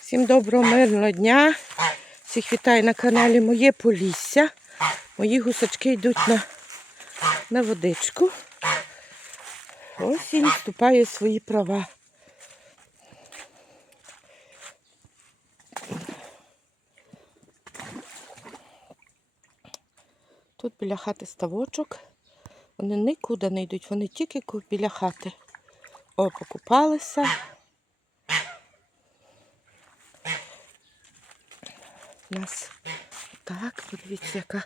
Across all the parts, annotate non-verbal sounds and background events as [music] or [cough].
Всім доброго мирного дня. Всіх вітаю на каналі Моє Полісся. Мої гусачки йдуть на, на водичку. Осінь вступає свої права. Тут біля хати ставочок. Вони нікуди не йдуть, вони тільки біля хати. О, покупалися. У нас так, подивіться, яка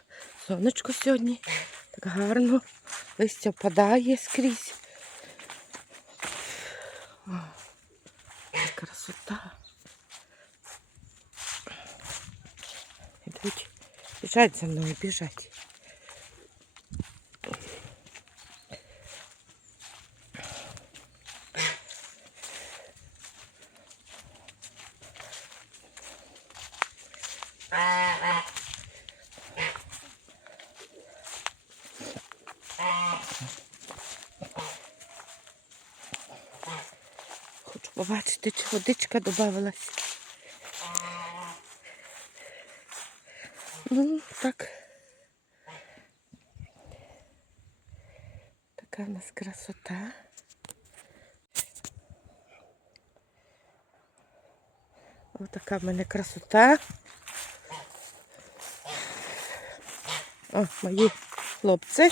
сонечко сьогодні. Так гарно. Листя впадає скрізь. О, красота. Ідуть. Біжать за мною, біжать. Хочу побачити, чи водичка додавалась. Ну, так. Така в нас красота. Ось така в мене красота. О, мої хлопці.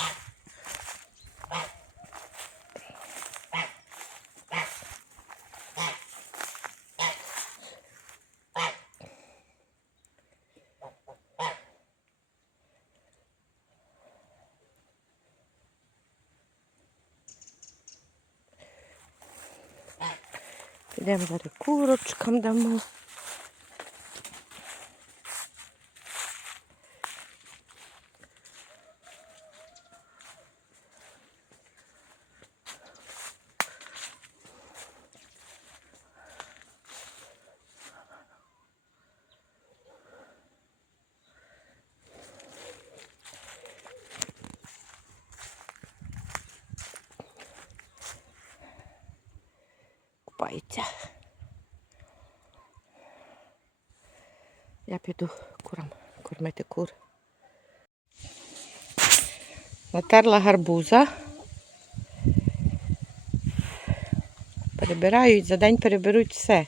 Підемо зараз курочкам дамо. Купається. Я піду курам кормити кур. Натерла гарбуза. Перебирають, за день переберуть все.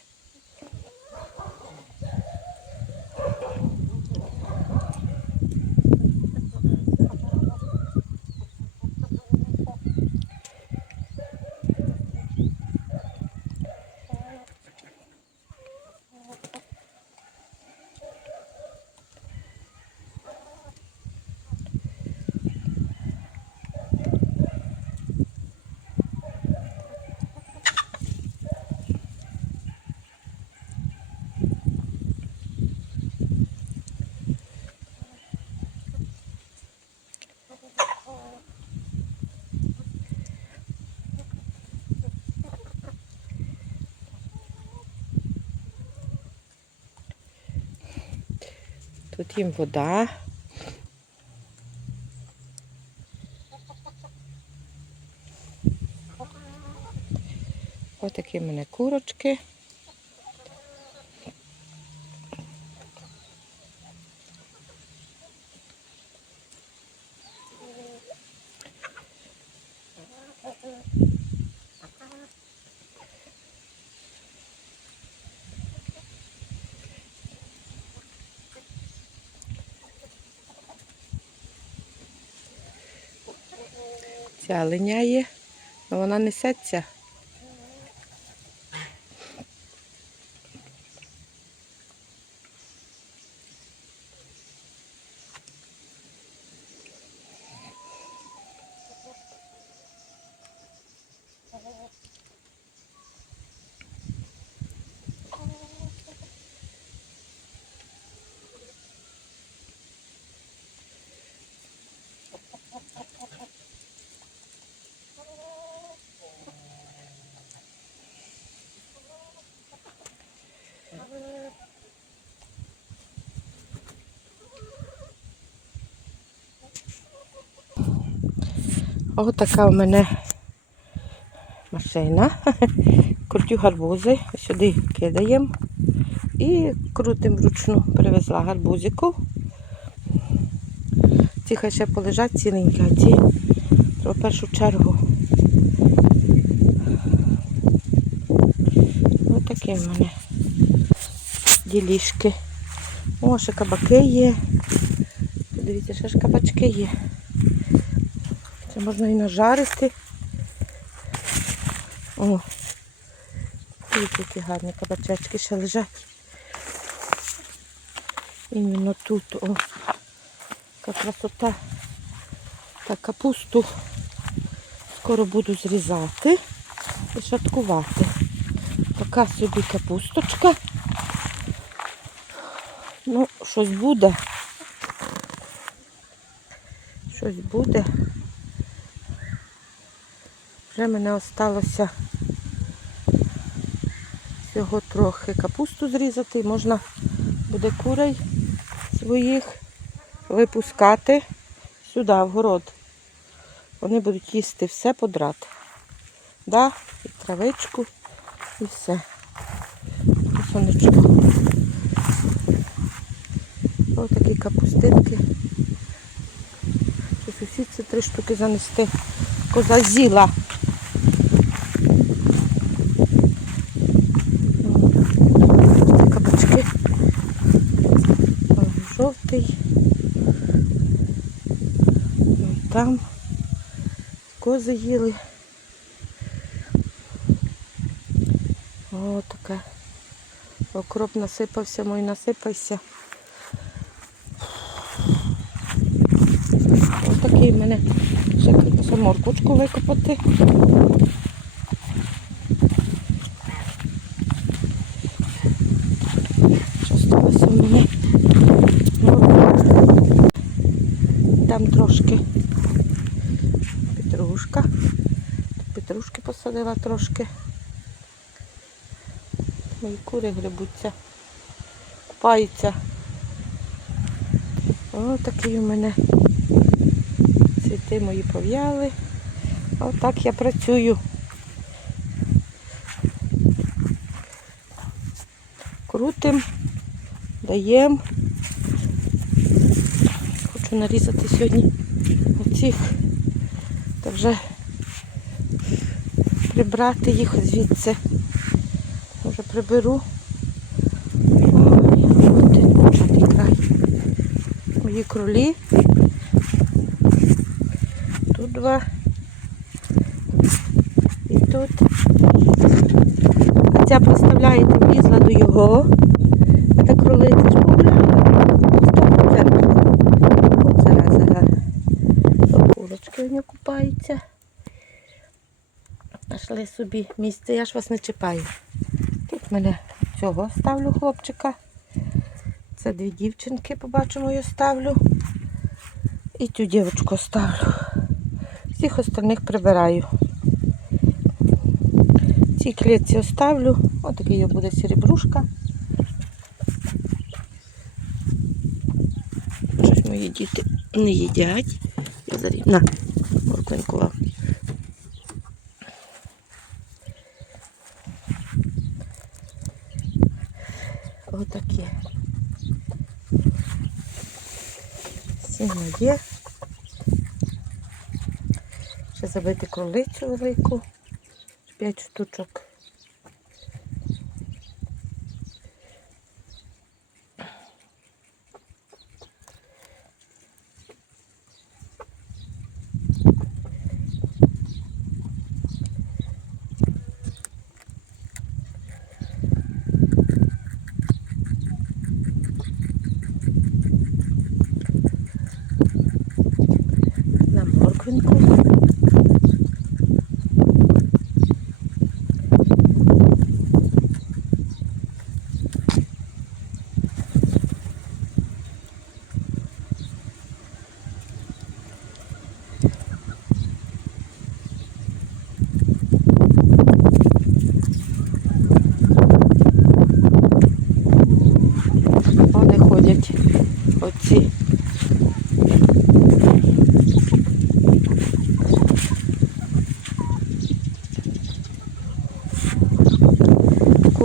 Тут їм вода. Ось такі в мене курочки. Ця линяє, але вона несеться. Ось така в мене машина. [laughs] крутю гарбузи, сюди кидаємо і крутим вручну. Привезла гарбузику. Ці хай ще полежать ціленькі, а ці в першу чергу. Ось такі в мене ділішки. О, ще кабаки є. Дивіться, ще ж кабачки є. Це можна і нажарити. О, дивіться, які гарні кабачечки ще лежать. Іменно тут, о, яка красота. Так, капусту скоро буду зрізати і шаткувати. Така собі капусточка. Ну, щось буде. Щось буде. Вже мене осталося всього трохи капусту зрізати. Можна буде курей своїх випускати сюди, в город. Вони будуть їсти все подряд. Да? І травичку, і все. І сонечко. Ось такі капустинки. Що сусідці три штуки занести. Коза з'їла. Ці кабачки. О, Жовтий. Ну, і Там кози їли. О, таке. Окроп насипався, мой насипався. Ось такий в мене ще морквочку викопати. Що сталося в мене? О, Там трошки петрушка. Петрушки посадила трошки. Мої кури грибуться, купаються. Ось такий у мене цвіти мої пов'яли. Отак я працюю. Крутим, даємо. Хочу нарізати сьогодні оцих та вже прибрати їх звідси. Може приберу. Один край. Мої кролі. Тут два. І тут. А ця, представляєте, влізла до його. Та кроли це ж погуляла. От зараза. Курочки у нього купаються. Нашли собі місце, я ж вас не чіпаю. Тут мене цього ставлю хлопчика. Це дві дівчинки, побачимо, я ставлю. І цю дівчинку ставлю. Всіх остальних прибираю. Ці клітці оставлю. Ось такий його буде серебрушка. Щось мої діти не їдять. Я зарі- На, Є. Ще забити кролицю велику. П'ять штучок. На морквинку.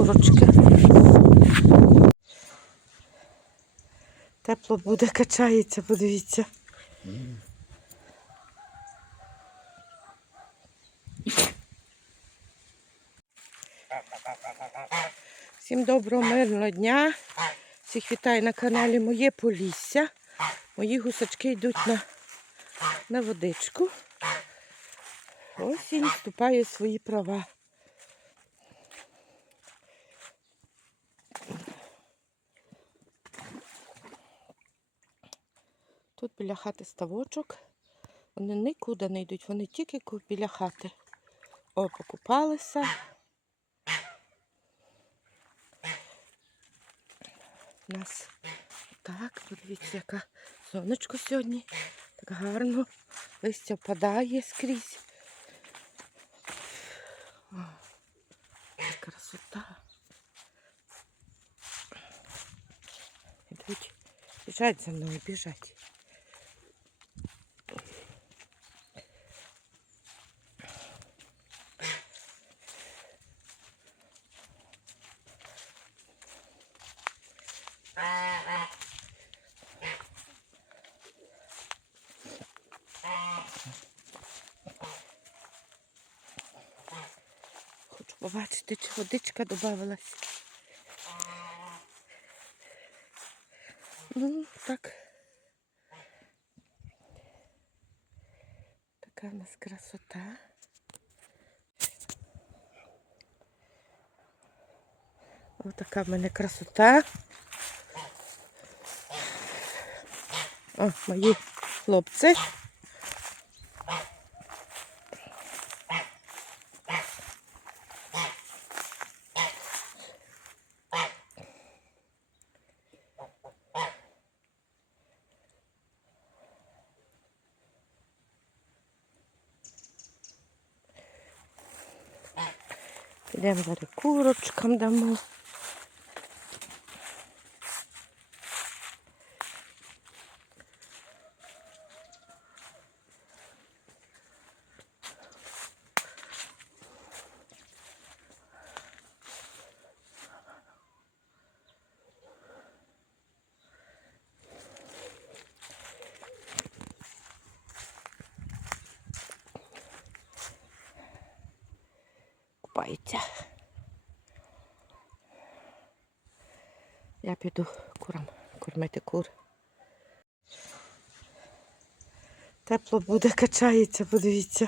курочки. Буде, качається, подивіться. Всім доброго мирного дня. Всіх вітаю на каналі Моє Полісся. Мої гусачки йдуть на, на водичку. Осінь вступає в свої права. Тут біля хати ставочок. Вони нікуди не йдуть, вони тільки біля хати. О, покупалися. У нас так, подивіться, яка сонечко сьогодні. Так гарно. Листя впадає скрізь. О, красота. Ідуть, біжать за мною, біжать. Хочу побачити, чи водичка додавалась. Ну, так. Така в нас красота. Ось така в мене красота. О, мої хлопці. Підемо зараз курочкам дамо. Купається. Я піду курам кормити кур. Тепло буде, качається, подивіться.